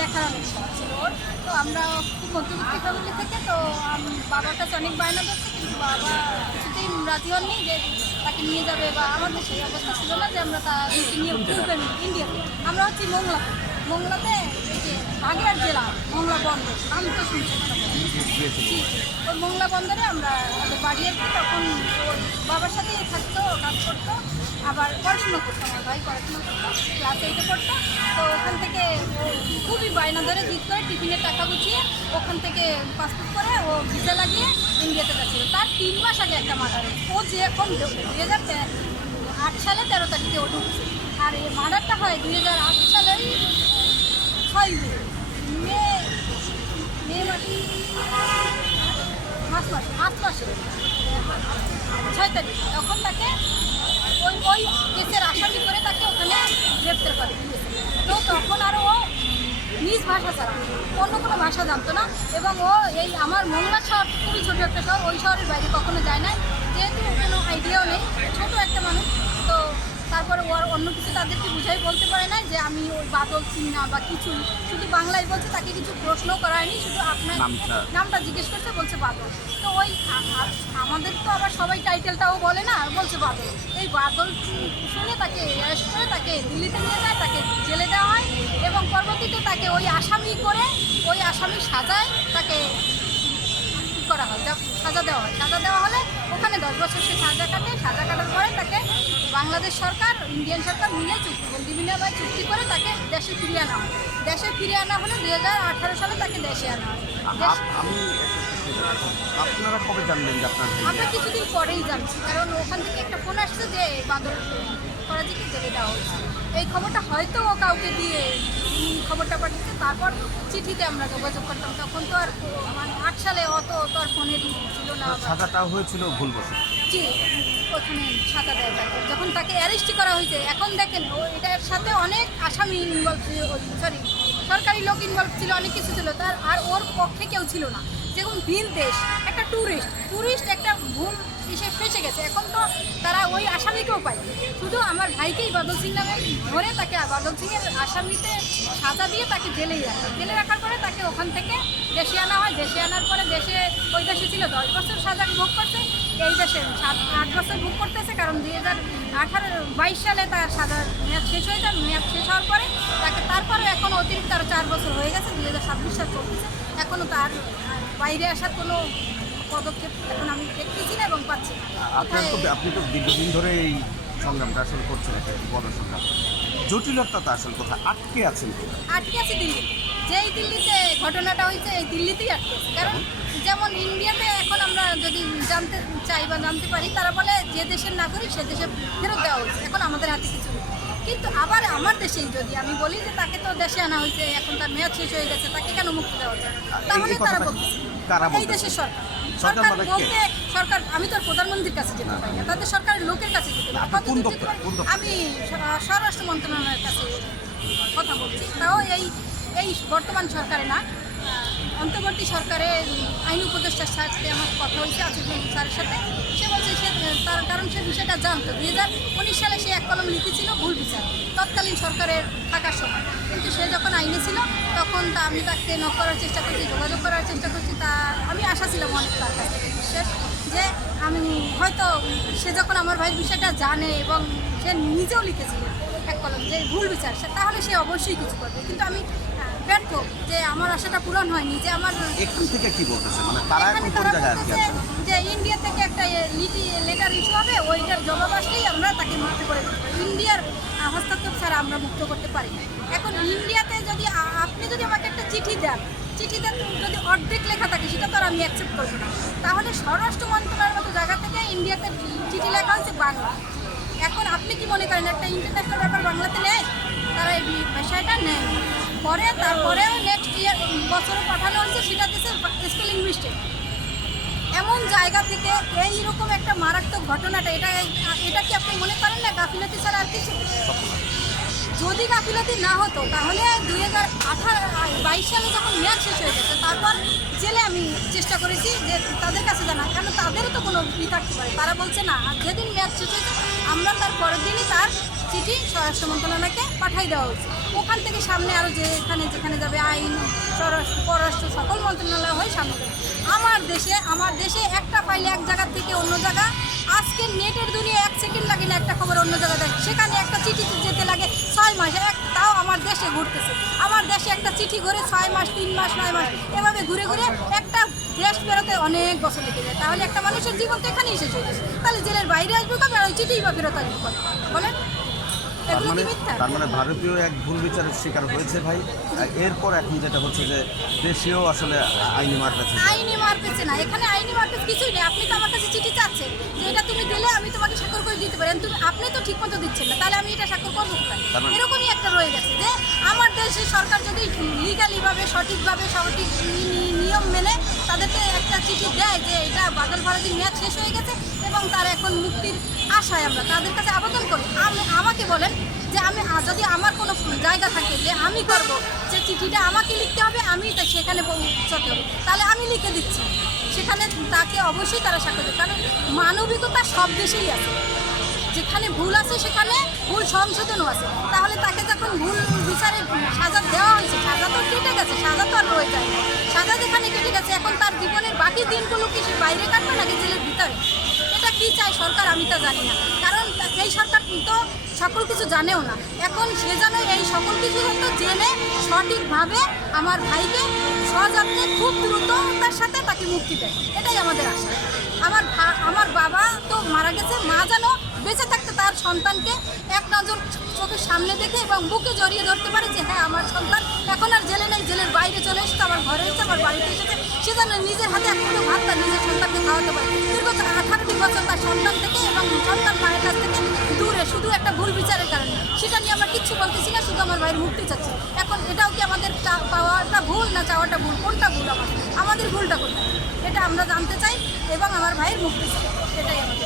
দেখার অনেক শখ ছিল ওর। তো আমরা খুব মধ্যবিত্ত ফ্যামিলি থেকে, তো বাবার কাছে অনেক বায়না করছে, কিন্তু বাবা কিছুতেই রাজি হননি যে তাকে নিয়ে যাবে, বা আমাদের সেই অবস্থা ছিল না যে আমরা তাকে নিয়ে ঘুরবেন ইন্ডিয়াতে। আমরা হচ্ছি মোংলাতে এই যে বাগেরহাট জেলা মোংলা বন্দর, আমি তো শুনছি ওই মোংলা বন্দরে আমরা ওদের বাড়ি আসবো। তখন ওর বাবার সাথেই থাকতো, কাজ করতো, আবার পড়াশুনো করতো। আমার ভাই পড়াশুনো করতো, ক্লাস 8-এ পড়তো। তো ওখান থেকে ও খুবই বায়না ধরে জিদ করে টিফিনের টাকা গুছিয়ে ওখান থেকে পাসপোর্ট করে ও ভিসা লাগিয়ে ইন্ডিয়াতে যাচ্ছিল। তার 3 মাস আগে একটা মার্ডার হয়েছে। ও যে এখন 2008 সালে 13 তারিখে ও ঢুকছে, আর এই মার্ডারটা হয় 2008 সালের 6 মে মাসে, মার্চ মাসে 6 তারিখ। তখন তাকে ওই কেসের আসামি করে তাকে ওখানে গ্রেপ্তার করে। তো তখন আরও ও নিজ ভাষা ছাড়া অন্য কোনো ভাষা জানতো না, এবং ও এই আমার মোংলা শহর খুবই ছোটো একটা শহর, ওই শহরের বাইরে কখনো যায় না, যেহেতু কোনো আইডিয়াও নেই, ছোটো একটা মানুষ। তো তারপরে ওর অন্য কিছু তাদেরকে বুঝাই বলতে পারে না যে আমি ওই বাদল সিং না বা কিছু, শুধু বাংলায় বলছে। তাকে কিছু প্রশ্নও করা হয়নি, শুধু আপনার নামটা জিজ্ঞেস করছে, বলছে বাদল। তো ওই আমাদের তো আবার সবাই টাইটেলটাও বলে না, বলছে বাদল। এই বাদল শুনে তাকে অ্যারেস্ট করে তাকে দিল্লিতে নিয়ে যায়, তাকে জেলে দেওয়া হয়, এবং পরবর্তীতে তাকে ওই আসামি করে ওই আসামির সাজায় তাকে করা হয়, সাজা দেওয়া হয়। সাজা দেওয়া হলে ওখানে 10 বছর সে সাজা কাটে। সাজা কাটার পরে তাকে বাংলাদেশ সরকার, ইন্ডিয়ান সরকার মিলে বন্দি বিনিময় চুক্তি করে তাকে দেশে ফিরিয়ে আনা হয়। দেশে ফিরিয়ে আনা হলে 2018 সালে তাকে দেশে আনা হয়। আপনারা কবে জানলেন যে আপনার আমরা কিছুদিন পরেই জানছি, কারণ ওখান থেকে একটা ফোন আসছে যে বাদল ফরাজিকে জেলে দেওয়া হয়েছে। এই খবরটা হয়তো ও কাউকে দিয়ে খবরটা পাঠিয়েছে, তারপর চিঠিতে আমরা যোগাযোগ করতাম। তখন তো আর মানে 8 সালে অত তো আর ফোনের ছিল না। সাজাটা হয়েছিল ভুলবশত। জি, ওখানে সাজা দেয় তাকে, যখন তাকে অ্যারেস্ট করা হয়েছে। এখন দেখেন ও এটার সাথে অনেক আসামি ইনভলভ ছিল, সরি সরকারি লোক ইনভলভ ছিল, অনেক কিছু ছিল তার, আর ওর পক্ষে কেউ ছিল না। যেমন ভিন দেশ, একটা ট্যুরিস্ট একটা ভুল এসে ফেসে গেছে। এখন তো তারা ওই আসামিকেও পায়, শুধু আমার ভাইকেই বাদল সিং নামে ধরে তাকে বাদল সিংয়ের আসামিতে সাজা দিয়ে তাকে জেলেই রাখে। জেলে রাখার পরে তাকে ওখান থেকে দেশে আনা হয়। দেশে আনার পরে ওই দেশে ছিল 10 বছর সাজা ভোগ করছে, এই দেশে 7-8 বছর ভোগ করতেছে। কারণ 2022 সালে তার সাজার মেয়াদ শেষ হয়ে যায়। মেয়াদ শেষ হওয়ার পরে তারপরে এখন অতিরিক্ত আরও 4 বছর হয়ে গেছে, 2026 সাল চলতেছে। এখনও তার বাইরে আসার কোনো পদক্ষেপ এখন আমি দেখতেছি না এবং পাচ্ছি না। আপনি তো দীর্ঘদিন ধরে এই সংগ্রামটা আসলে করছেন, একটা বড় সংগ্রাম। জটিলতা আসলে কোথায় আটকে আছেন? আটকে আছে দিল্লি। যেই দিল্লিতে ঘটনাটা হয়েছে, এই দিল্লিতেই আটকে আছে। কারণ যেমন ইন্ডিয়াতে এখন আমরা যদি জানতে চাই বা জানতে পারি, তারা বলে যে দেশের নাগরিক সে দেশে ফেরত দেওয়া হয়েছে, এখন আমাদের হাতে কিছু নেই। কিন্তু আবার আমার দেশেই যদি আমি বলি যে তাকে তো দেশে আনা হয়েছে, এখন তার মেয়াদ শেষ হয়ে গেছে, তাকে কেন মুক্তি দেওয়া হচ্ছে, তাহলে তারা বলছে এই দেশের সরকার বলতে সরকার, আমি তো প্রধানমন্ত্রীর কাছে যেতে পারি না, তাদের সরকারের লোকের কাছে যেতে পারি। আমি স্বরাষ্ট্র মন্ত্রণালয়ের কাছে কথা বলছি, তাও এই বর্তমান সরকারে না, অন্তর্বর্তী সরকারের আইন উপদেষ্টার সাথে আমার কথা হয়েছে আসিফুল স্যারের সাথে। সে বলছে তার কারণ সে বিষয়টা জানতো। 2019 সালে সে এক কলম লিখেছিল ভুল বিচার, তৎকালীন সরকারের থাকার সময়। কিন্তু সে যখন আইনে ছিল তখন আমি তাকে নক করার চেষ্টা করছি, যোগাযোগ করার চেষ্টা করছি। আমি আশা ছিলাম অনেক তার কাছ থেকে বিশেষ, যে আমি হয়তো সে যখন আমার ভাইয়ের বিষয়টা জানে এবং সে নিজেও লিখেছিল এক কলম যে ভুল বিচার, তাহলে সে অবশ্যই কিছু করবে। কিন্তু আমি ব্যর্থ, যে আমার আশাটা পূরণ হয়নি। যে আমার এখান থেকে কি বলতেছে, মানে তারা এখন কোন জায়গায় আছে? যে ইন্ডিয়া থেকে একটা লেটার ইস্যু হবে, ওইটার জবাব আসলেই আমরা তাকে মুক্ত করে দেবো। ইন্ডিয়ার হস্তক্ষেপ ছাড়া আমরা মুক্ত করতে পারি না। এখন ইন্ডিয়াতে যদি আপনি যদি আমাকে একটা চিঠি দেন, চিঠিতে যদি অর্ধেক লেখা থাকে, সেটা তো আর আমি অ্যাকসেপ্ট করবো না। তাহলে স্বরাষ্ট্র মন্ত্রণালয়ের মতো জায়গা থেকে ইন্ডিয়াতে চিঠি লেখা হচ্ছে বাংলা। এখন আপনি কি মনে করেন একটা ইন্টারন্যাশনাল ব্যাপার বাংলাতে নেয়? তারা এই বিষয়টা নেয়। তারপরেও নেক্সট বছরও পাঠানো হয়েছে, সেটা দিচ্ছে স্পেলিং মিস্টেক। এমন জায়গা থেকে এইরকম একটা মারাত্মক ঘটনাটা, এটা কি আপনি মনে করেন না গাফিলতি ছাড়া আর কিছু? যদি গাফিলতি না হতো তাহলে 2022 সালে যখন মেয়াদ শেষ হয়ে গেছে, তারপর জেলে আমি চেষ্টা করেছি যে তাদের কাছে জানা, কেন তাদেরও তো কোনো ই থাকতে পারে। তারা বলছে না, যেদিন মেয়াদ শেষ হয়েছে আমরা তার পরের দিনই তার চিঠি স্বরাষ্ট্র মন্ত্রণালয়কে পাঠাই দেওয়া হয়েছে। ওখান থেকে সামনে আরও যেখানে যাবে আইন, স্বরাষ্ট্র, পররাষ্ট্র সকল মন্ত্রণালয় হয়ে সামনে যাবে। আমার দেশে একটা ফাইল এক জায়গা থেকে অন্য জায়গা, আজকে নেটের দুনিয়া 1 সেকেন্ড লাগে না একটা খবর অন্য জায়গায় দেয়, সেখানে একটা চিঠি যেতে লাগে 6 মাস। তাও আমার দেশে ঘুরতেছে, আমার দেশে একটা চিঠি ঘুরে 6 মাস, 3 মাস, 9 মাস, এভাবে ঘুরে ঘুরে একটা দেশ বেরোতে অনেক বছর লেগে যায়। তাহলে একটা মানুষের জীবন তো এখানেই শেষ হয়ে গেছে, তাহলে জেলের বাইরে আসবে কবে, আর ওই চিঠিই বা ফেরত আসবে কবে? বলেন, এগুলো কি মিথ্যা? তার মানে ভারতীয় এক ভুল বিচারের শিকার হয়েছে ভাই। এরপর এখন যেটা হচ্ছে যে দেশেও আসলে আইনি মার পেছে। আইনি মার পেছে না, এখানে আইনি মার পেছে কিছুই নেই। আপনি তো আমার কাছে চিঠি চাচ্ছেন যে এটা তুমি দিলে আমি তোমাকে স্বাক্ষর করে দিতে পারেন, আপনি তো ঠিক মতো দিচ্ছেন না, তাহলে আমি এটা স্বাক্ষর করবো কোথায়? এরকমই একটা রয়ে গেছে যে আমার দেশের সরকার যদি লিগালিভাবে সঠিকভাবে সঠিক নিয়ম মেনে তাদেরকে একটা চিঠি দেয় যে এটা বাদল ভারতীর মেয়াদ শেষ হয়ে গেছে এবং তার এখন মুক্তির আশায় আমরা তাদের কাছে আবেদন করি। আমাকে বলেন যে আমি যদি আমার কোনো জায়গা থাকে যে আমি করব, যে চিঠিটা আমাকে লিখতে হবে, আমি সেখানে পৌঁছাতে হবে, তাহলে আমি লিখে দিচ্ছি, সেখানে তাকে অবশ্যই তারা স্বাক্ষর দেবে। কারণ মানবিকতা সব দেশেই আছে, যেখানে ভুল আছে সেখানে ভুল সংশোধনও আছে। তাহলে তাকে যখন ভুল বিচারে সাজা দেওয়া হয়েছে, সাজা তো কেটে গেছে, সাজা তো আর রয়ে যায় না। সাজা যেখানে কেটে গেছে, এখন তার জীবনের বাকি দিনগুলো কি সে বাইরে কাটবে নাকি জেলের ভিতরে? এটা কি চায় সরকার আমি তা জানি না, কারণ এই সরকার তো সকল কিছু জানেও না। এখন সে যেন এই সকল কিছু তো জেনে সঠিকভাবে আমার ভাইকে সযত্নে খুব দ্রুততার সাথে তাকে মুক্তি দেয়, এটাই আমাদের আশা। আমার বাবা তো মারা গেছে, মা যেন বেঁচে থাকতে তার সন্তানকে এক নজর চোখের সামনে দেখে এবং বুকে জড়িয়ে ধরতে পারে যে হ্যাঁ আমার সন্তান এখন আর জেলে নেই, জেলের বাইরে চলে এসেছে, আমার ঘরে এসেছে, আমার বাড়িতে এসেছে। সে যেন নিজের হাতে এক মুঠো ভাত তার নিজের সন্তানকে খাওয়াতে পারে। দীর্ঘ 18টি বছর তার সন্তান থেকে এবং সন্তান মায়ের কাছ থেকে দূরে, শুধু একটা ভুল বিচারের কারণে। সেটা নিয়ে আমরা কিচ্ছু বলতেছি না, শুধু আমার ভাইয়ের মুক্তি চাচ্ছি। এখন এটাও কি আমাদের পাওয়াটা ভুল না চাওয়াটা ভুল? কোনটা ভুল? আমাদের ভুলটা কোনটা, এটা আমরা জানতে চাই এবং আমার ভাইয়ের মুক্তি চাই, এটাই আমাদের।